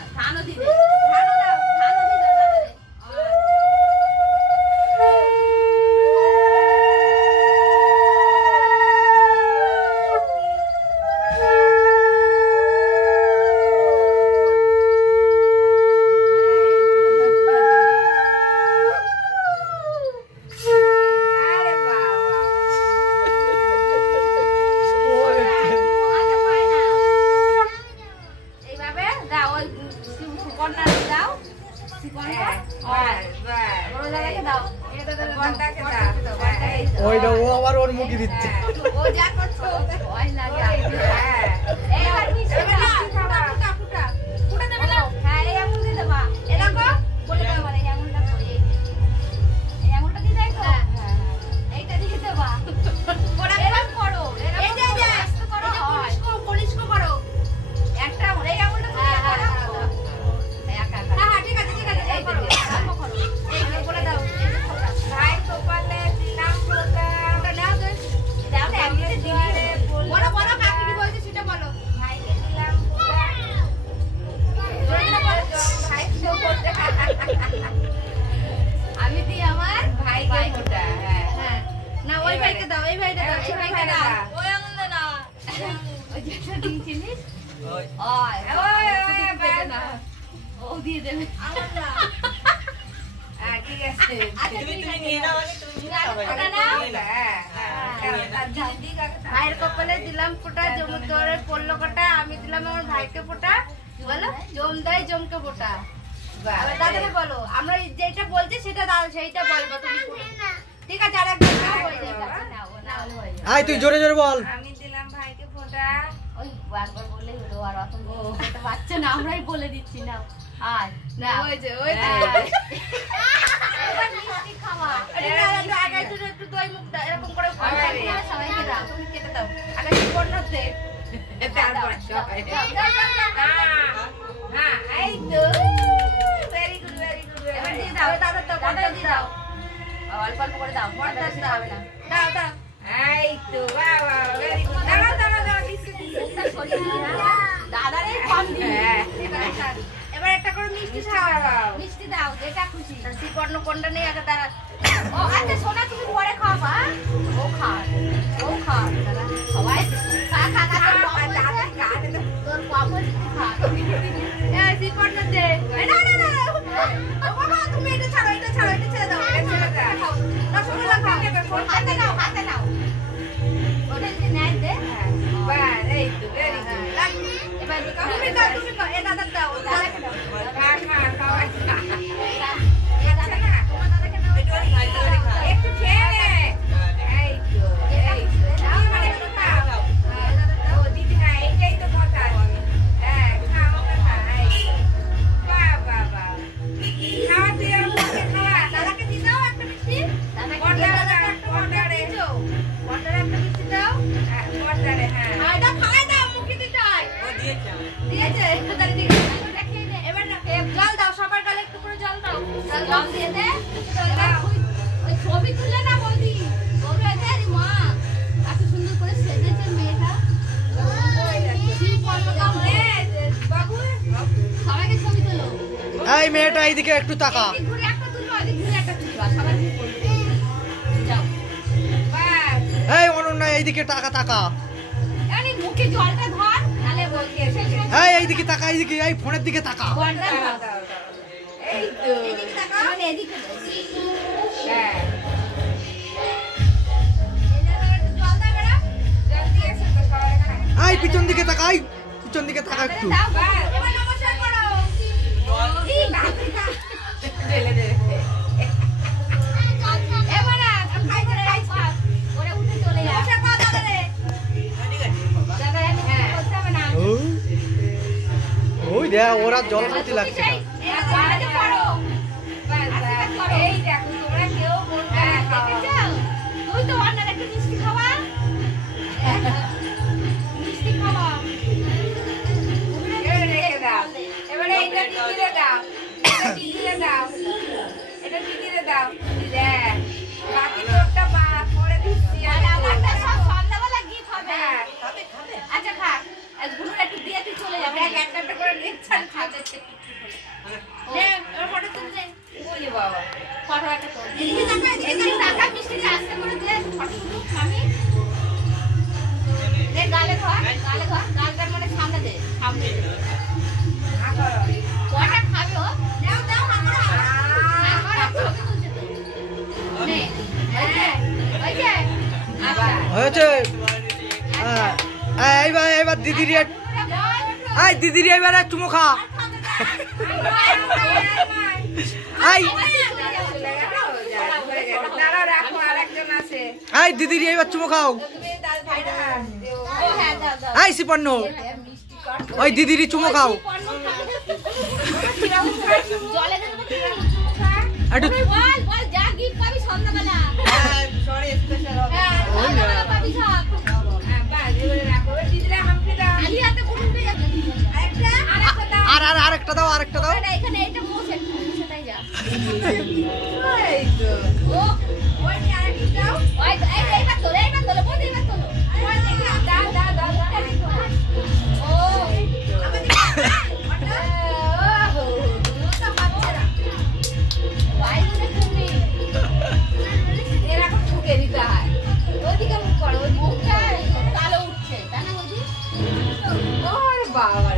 ধানও দিবে, ধানও দাও, ধানও দিবে দাদারে। ওইটা ও আবার ওর মুখে দিচ্ছে। ও যা করছো ভয় লাগে। এইবার মিষ্টি দাও, ফুটা ফুটা ফুটা ফুটা দেবে না। হ্যাঁ এই আঙুল দিয়ে দেবা, এরকম বলে দেবা, মানে এই আঙুলটা করে এই আঙুলটা দিয়ে দাও। হ্যাঁ হ্যাঁ এইটা দিয়ে দেবা। ওরা এরকম করো, এই যে এই যে আস্তে করো, কলিস্ক করো একটা, এই আঙুলটা দিয়ে করো। একা একা হ্যাঁ ঠিক আছে ঠিক আছে, এই করো করো, এই বলে দাও। ভাই কপালে দিলাম ফোঁটা, ওটা নাও দে, দাও না একদিকে দিলে বলো বলো কাকে কি বলছে সেটা বলো। ভাইকে দিলাম ফোঁটা, জোরে বলো ভাই তো ফোঁটা, আমি দিই আমার ভাইকে ফোঁটা। হ্যাঁ হ্যাঁ না ওই ভাইকে দাও, এই ভাইকে দাও, এই ভাইকে দাও, ওই আঙুল না ওই যেটা দিয়েছিলিস ওই ওই ওই না ও দিয়ে দেবে আঙুল না। ঠিক আছে তুমি নিয়ে নাও, ভাইয়ের কপালে দিলাম ফোঁটা, জমুদরে পড়লো কটা, আমি দিলাম আমার ভাইকে ফোঁটা। বলো জম দেয় জমকে ফোঁটা। দাদাকে বলো, আমরা যেটা বলছি সেটা সেইটা বলবো তুমি। ঠিক আছে আর একবার হয়ে যাবে, আয় তুই জোরে জোরে বল। আমি দিলাম ভাইকে ফোঁটা, ওই একবার বললেই হলো, আর অত বলতে পারছে না, আমরাই বলে দিচ্ছি না। আর না ওই যে ওই এবার মিষ্টি খাওয়া, এটা আগে একটু দই মুখ দাও, এরকম করে সবাইকে দাও, তুমি কেটে দাও আগে পড়তে তারপর সবাই। হ্যাঁ এই তো ভেরি গুড ভেরি গুড। এবার দিয়ে দাও, দাদা তো দাদা দিয়ে দাও, অল্প অল্প করে দাও, বড় দাও হবে না, দাও দাও। এই তো বাহ বাহ ভেরি গুড। দাও দাও দাও মুখটা সরিয়ে দাদারে কম দিই। এবার একটা করে মিষ্টি খাও, মিষ্টি দাও যেটা খুশি। শ্রীকর্ণ কোনটা নেই আগে দাঁড়া। ও আচ্ছা সোনা তুমি পরে খাবা, ও খা ও খা সবাই খা খা খা তোর কম হচ্ছে খা। শ্রীকর্ণ দে না না না বাবা তুমি এটা ছাড়ো, এটা ছাড়ো, এটা ছেড়ে দাও, এটা ছেড়ে দাও। রসগোল্লা খাও, হাতে নাও হাতে নাও, ওটা যদি নেয় দে। বাহ এই তো ভেরি গুড। এবার তুমি দাও তুমি দাও, এ দাদা দাও, দাদাকে দাও, খা খা খাও একটু খেয়ে নে। এই তো এই তো মানে একটু খাও। ও দিদি না এইটাই তো কথা। হ্যাঁ খাও খা। বাহ বাহ বাহ খাওয়া তুই আর মুখে খাওয়া। দাদাকে দিয়ে দাও একটা মিষ্টি, দাদাকে একটা বর্ডারে দিও, বর্ডারে একটা মিষ্টি দাও। হ্যাঁ বর্ডারে হ্যাঁ এটা খাওয়া দাও, মুখে দিতে হয়। ও দিয়েছে দিয়েছে দাদা দিয়েছে, ওটা খেয়ে নে। এবার জল দাও, সবার গালে একটু করে জল দাও, জল দিয়ে দে। ওই ছবি তুলে না বৌদি, বৌদি আছে আরে মা এত সুন্দর করে সেজেছে মেয়েটা। বাবু সবাইকে ছবি তোলো। এই মেয়েটা এইদিকে একটু তাকা, ঘুরে একটা তুলবো, ওদিকে ঘুরে একটা তুলবো, সবাই যাও। বাস এই অনন্যা এইদিকে তাকা তাকা, আরে মুখে জলটা ধর নালে বলছি এইদিকে তাকা, এইদিকে এই ফোনের দিকে তাকা। এই তো এদিকে তাকা, মানে এদিকে হ্যাঁ জল দাও ম্যাডাম, জল দিয়েছে তো সবাই খায়। এই পিছন দিকে তাকা, এই পিছন দিকে তাকা একটু। দাও বাস এবার নমস্কার করো। এই বাবা ঢেলে দে এবার খাই করে আইসা ওরে উঠে চলে যা। নমস্কার কর দাদা রে, দাদা আমি করতে হবে না। ওই দেখ ওরা জল খাতে লাগছে না। এই করো এই দেখো তোমরা কেউ বলবে না, তুই তো অন্যের একটা মিষ্টি খাওয়া, মিষ্টি খাওয়া রেখে দাও। এবারে এইটা দিদিরে দাও, এটা দিদিরে দাও, এটা দিদিরে দাও। দেখ বাকি তোরটা পরে দিচ্ছি, আমারটা সব সন্ধ্যাবেলা গিফট হবে। আচ্ছা খা, গুনুর একটু দিয়ে তুই চলে যাবে, এক একটা করে নিচ্ছা নে ওর ফটো তুলছে ওরে বাবা ফটো একটা তোল এদিকে টাকা মিষ্টি আসতে করে দে ফটো তুল আমি নে গালে ধর গালটার মানে সামনে দে সামনে দে কয়টা খাবে ও দাও দাও আমরা ছবি তুলছে তো নে ওইছে হয়েছে এইবার দিদির দিদির এবার চুমো খা দিদির এবার চুমো খাও শিপন্ন ওই দিদিরই চুমো খাও আরেকটা দাও এখানে এটা মোছে সেটাই যা বাবা